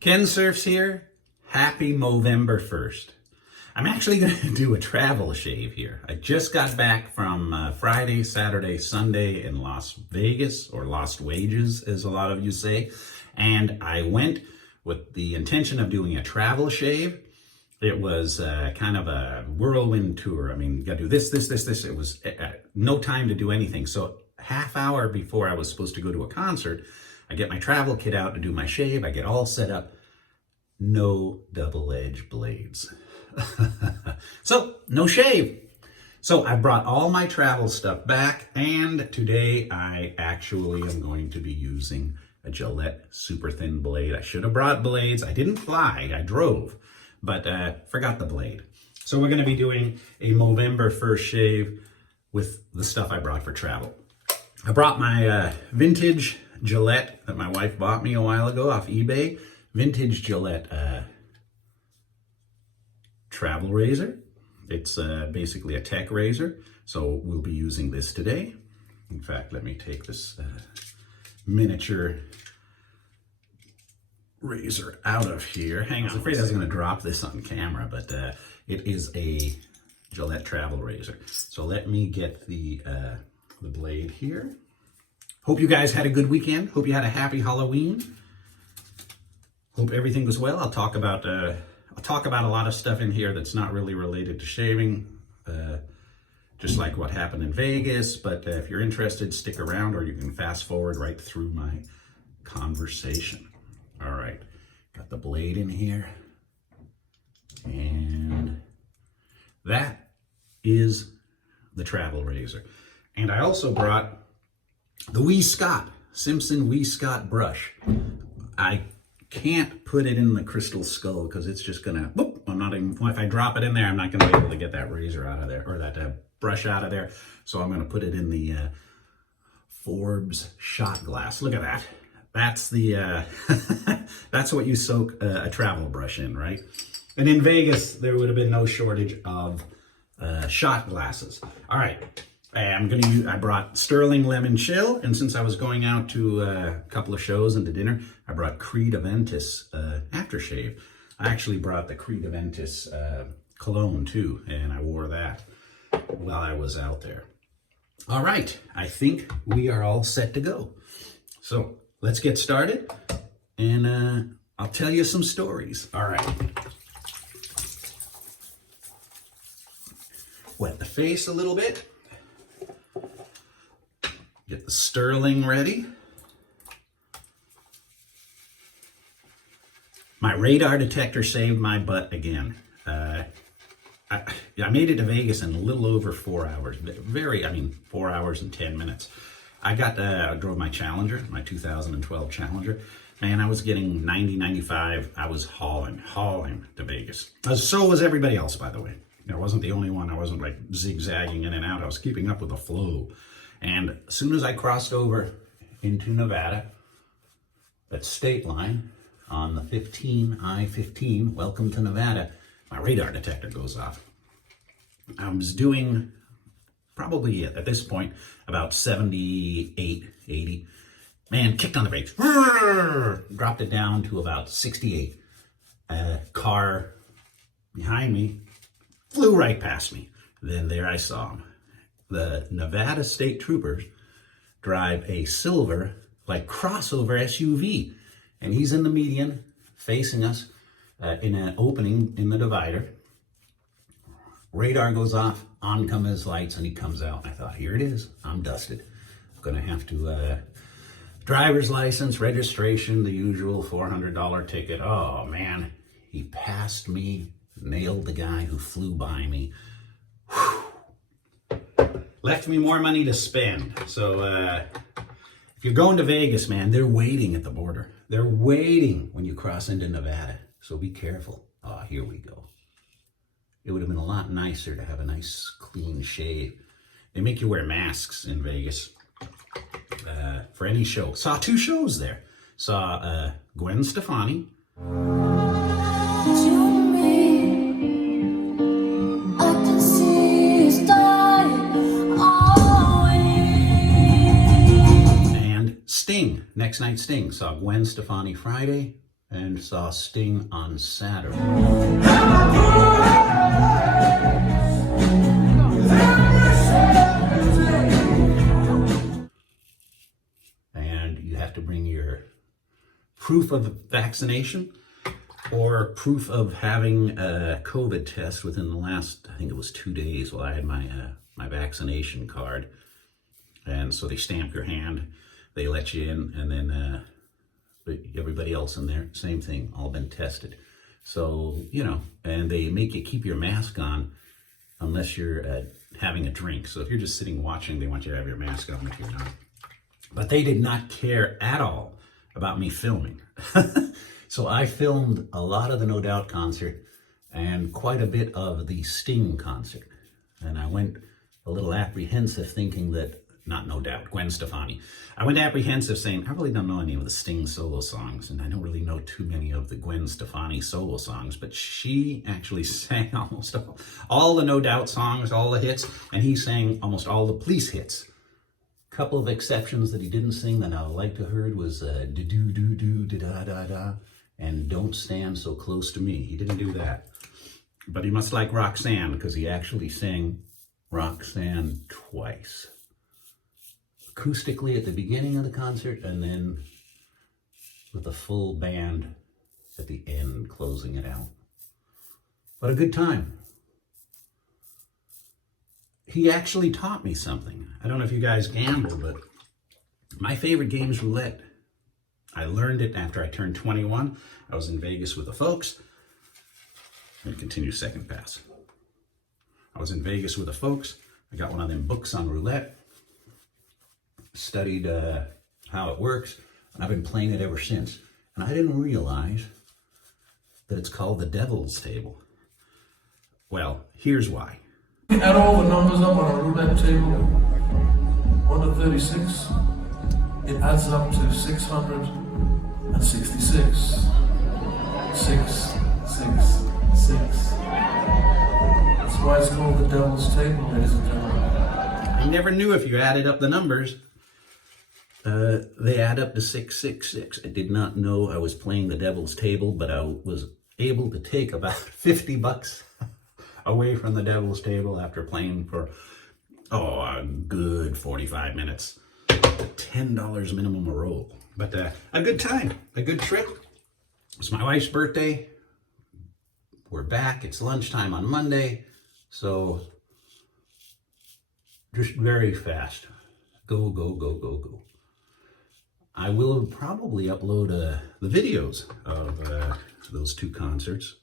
Kensurfs here. Happy Movember 1st. I'm actually going to do a travel shave here. I just got back from Friday, Saturday, Sunday in Las Vegas, or Lost Wages, as a lot of you say. And I went with the intention of doing a travel shave. It was kind of a whirlwind tour. I mean, you got to do this. It was no time to do anything. So half hour before I was supposed to go to a concert, I get my travel kit out to do my shave. I get all set up. No double-edged blades. So, no shave. So I brought all my travel stuff back, and today I actually am going to be using a Gillette super thin blade. I should have brought blades. I didn't fly, I drove, but forgot the blade. So we're gonna be doing a Movember first shave with the stuff I brought for travel. I brought my vintage Gillette that my wife bought me a while ago off eBay. Vintage Gillette travel razor. It's basically a tech razor, so we'll be using this today. In fact, let me take this miniature razor out of here. Hang on, I was afraid I was going to drop this on camera, but it is a Gillette travel razor. So let me get the blade here. Hope you guys had a good weekend. Hope you had a happy Halloween. Hope everything was well. I'll talk about a lot of stuff in here that's not really related to shaving, just like what happened in Vegas. But if you're interested, stick around, or you can fast forward right through my conversation. All right, got the blade in here, and that is the travel razor. And I also brought the Scot, Simpson Scot brush. I can't put it in the crystal skull because it's just gonna, whoop, if I drop it in there, I'm not gonna be able to get that razor out of there, or that brush out of there. So I'm gonna put it in the Forbes shot glass. Look at that. That's the, that's what you soak a travel brush in, right? And in Vegas, there would have been no shortage of shot glasses. All right. I brought Stirling Lemon Chill, and since I was going out to a couple of shows and to dinner, I brought Creed Aventus Aftershave. I actually brought the Creed Aventus Cologne too, and I wore that while I was out there. All right, I think we are all set to go. So let's get started, and I'll tell you some stories. All right. Wet the face a little bit. Get the Stirling ready. My radar detector saved my butt again. I made it to Vegas in a little over 4 hours. 4 hours and 10 minutes. I drove my Challenger, my 2012 Challenger. Man, I was getting 90, 95. I was hauling to Vegas. So was everybody else, by the way. I wasn't the only one. I wasn't like zigzagging in and out. I was keeping up with the flow. And as soon as I crossed over into Nevada, that state line on the I-15, welcome to Nevada, my radar detector goes off. I was doing probably at this point about 78, 80. Man, kicked on the brakes, dropped it down to about 68. Car behind me flew right past me. Then there I saw him. The Nevada State Troopers drive a silver, like crossover SUV. And he's in the median, facing us in an opening in the divider. Radar goes off, on come his lights, and he comes out. I thought, here it is, I'm dusted. I'm gonna have to, driver's license, registration, the usual $400 ticket. Oh man, he passed me, nailed the guy who flew by me. Whew. Left me more money to spend. So if you're going to Vegas, man, they're waiting at the border. They're waiting when you cross into Nevada. So be careful. Oh, here we go. It would have been a lot nicer to have a nice clean shave. They make you wear masks in Vegas for any show. Saw 2 shows there. Saw Gwen Stefani. Sting, next night Sting. Saw Gwen Stefani Friday, and saw Sting on Saturday. And you have to bring your proof of vaccination or proof of having a COVID test within the last, I think it was 2 days. Well, I had my vaccination card. And so they stamp your hand, they let you in, and then everybody else in there, same thing, all been tested. So, you know, and they make you keep your mask on unless you're having a drink. So if you're just sitting watching, they want you to have your mask on if you're not. But they did not care at all about me filming. So I filmed a lot of the No Doubt concert and quite a bit of the Sting concert. And I went a little apprehensive thinking that, not No Doubt, Gwen Stefani. I went apprehensive saying, I really don't know any of the Sting solo songs, and I don't really know too many of the Gwen Stefani solo songs, but she actually sang almost all the No Doubt songs, all the hits, and he sang almost all the Police hits. A couple of exceptions that he didn't sing that I would like to heard was do-do-do-do-da-da-da and Don't Stand So Close to Me. He didn't do that. But he must like Roxanne, because he actually sang Roxanne twice. Acoustically at the beginning of the concert, and then with a full band at the end, closing it out. But a good time. He actually taught me something. I don't know if you guys gamble, but my favorite game is Roulette. I learned it after I turned 21. I was in Vegas with the folks. I'm gonna continue second pass. I was in Vegas with the folks. I got one of them books on roulette. Studied how it works, and I've been playing it ever since. And I didn't realize that it's called the Devil's Table. Well, here's why. Add all the numbers up on a roulette table, 1 to 36, it adds up to 666. 666. That's why it's called the Devil's Table, ladies and gentlemen. I never knew if you added up the numbers, they add up to 666. I did not know I was playing the Devil's Table, but I was able to take about 50 bucks away from the Devil's Table after playing for, a good 45 minutes. $10 minimum a roll. But a good time, a good trip. It's my wife's birthday. We're back. It's lunchtime on Monday. So just very fast. Go, go, go, go, go. I will probably upload the videos of those 2 concerts.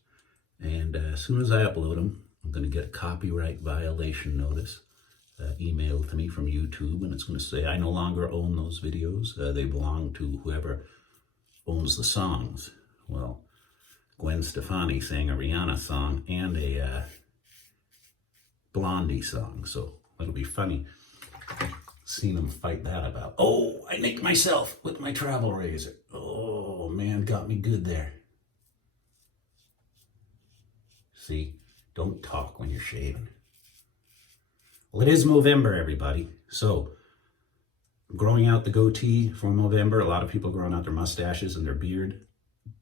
And as soon as I upload them, I'm going to get a copyright violation notice emailed to me from YouTube. And it's going to say, I no longer own those videos. They belong to whoever owns the songs. Well, Gwen Stefani sang a Rihanna song and a Blondie song. So it'll be funny seeing them fight that about. Oh, I nicked myself with my travel razor. Oh, man, got me good there. See, don't talk when you're shaving. Well, it is Movember, everybody. So, growing out the goatee for Movember, a lot of people growing out their mustaches and their beard.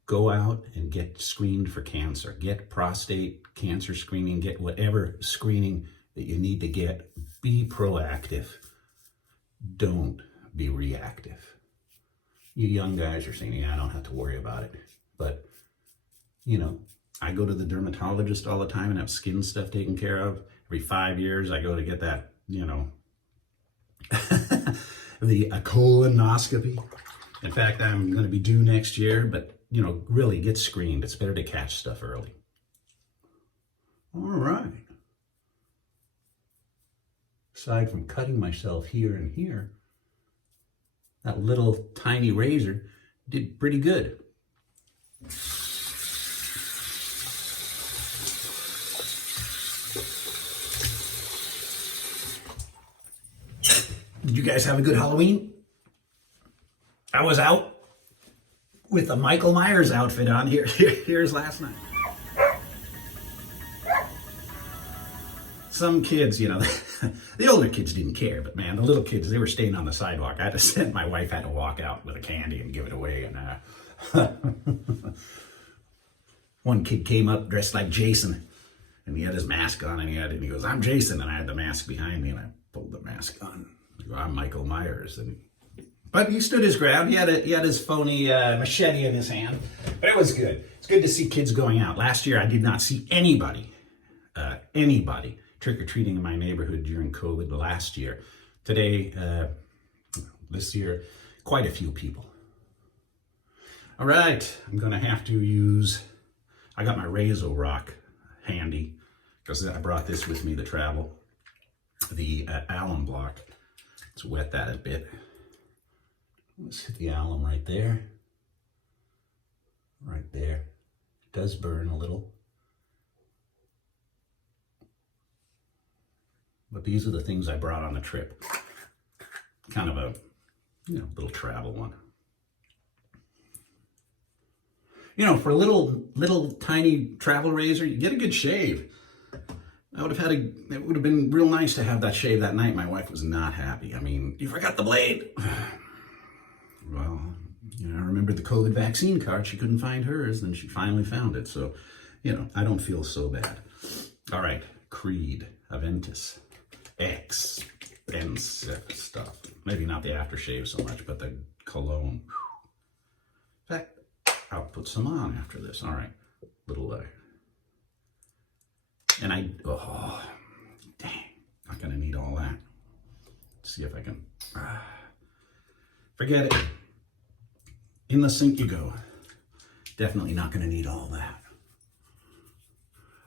Go out and get screened for cancer. Get prostate cancer screening. Get whatever screening that you need to get. Be proactive. Don't be reactive. You young guys are saying, yeah, I don't have to worry about it. But, you know, I go to the dermatologist all the time and have skin stuff taken care of. Every 5 years, I go to get that, you know, the colonoscopy. In fact, I'm going to be due next year, but, you know, really get screened. It's better to catch stuff early. All right. Aside from cutting myself here and here, that little tiny razor did pretty good. Did you guys have a good Halloween? I was out with a Michael Myers outfit on. Here's last night. Some kids, you know, the older kids didn't care, but man, the little kids, they were staying on the sidewalk. My wife had to walk out with a candy and give it away, and One kid came up dressed like Jason, and he had his mask on, and he goes, "I'm Jason," and I had the mask behind me, and I pulled the mask on. I go, "I'm Michael Myers," but he stood his ground. He had his phony machete in his hand, but it was good. It's good to see kids going out. Last year, I did not see anybody trick-or-treating in my neighborhood during COVID last year. Today, this year, quite a few people. All right, I'm gonna have to use, I got my Razorock handy because I brought this with me to travel. The alum block. Let's wet that a bit. Let's hit the alum right there. Right there. It does burn a little. But these are the things I brought on the trip. Kind of a, little travel one. For a little tiny travel razor, you get a good shave. It would have been real nice to have that shave that night. My wife was not happy. I mean, you forgot the blade. Well, I remembered the COVID vaccine card. She couldn't find hers, then she finally found it. So, I don't feel so bad. All right, Creed Aventus. Expensive stuff. Maybe not the aftershave so much, but the cologne. In fact, I'll put some on after this. All right, little and dang, not gonna need all that. Let's see if I can. Forget it. In the sink you go. Definitely not gonna need all that.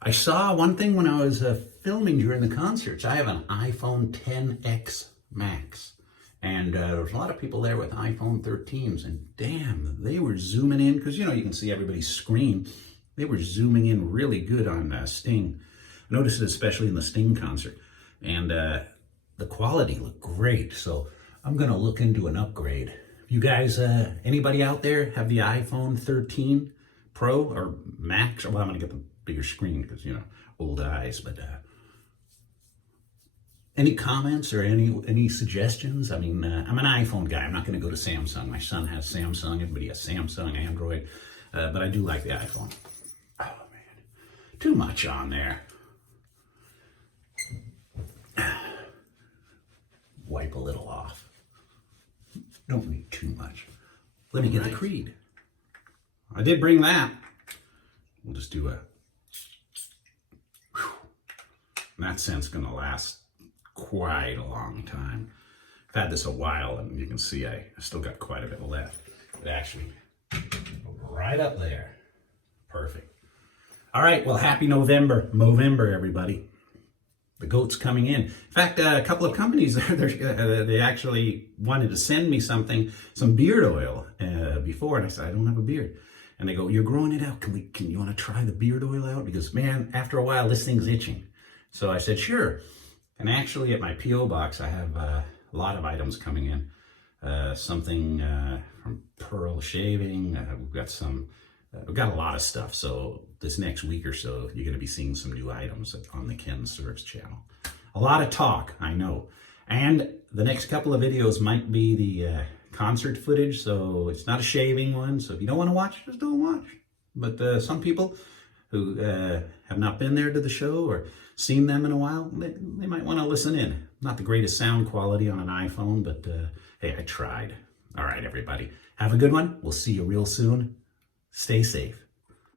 I saw one thing when I was filming during the concerts. I have an iPhone XS Max. And there was a lot of people there with iPhone 13s. And damn, they were zooming in. Because, you can see everybody's screen. They were zooming in really good on Sting. I noticed it especially in the Sting concert. And the quality looked great. So I'm going to look into an upgrade. You guys, anybody out there have the iPhone 13 Pro or Max? Well, I'm going to get the bigger screen because, old eyes. But any comments or any suggestions? I mean, I'm an iPhone guy. I'm not going to go to Samsung. My son has Samsung. Everybody has Samsung, Android. But I do like the iPhone. Oh, man. Too much on there. Wipe a little off. Don't need too much. Let me get the Creed. I did bring that. We'll just do a... And that scent's going to last quite a long time. I've had this a while, and you can see I still got quite a bit left. It actually, right up there. Perfect. All right, well, happy Movember, everybody. The goat's coming in. In fact, a couple of companies, they actually wanted to send me some beard oil before, and I said, I don't have a beard. And they go, you're growing it out. Can you want to try the beard oil out? Because, man, after a while, this thing's itching. So I said, sure. And actually, at my P.O. box, I have a lot of items coming in. Something from Pearl Shaving. We've got a lot of stuff. So this next week or so, you're going to be seeing some new items on the Kensurfs channel. A lot of talk, I know. And the next couple of videos might be the concert footage. So it's not a shaving one. So if you don't want to watch, just don't watch. But some people who have not been there to the show or seen them in a while, they might want to listen in. Not the greatest sound quality on an iPhone, but hey, I tried. All right, everybody. Have a good one. We'll see you real soon. Stay safe.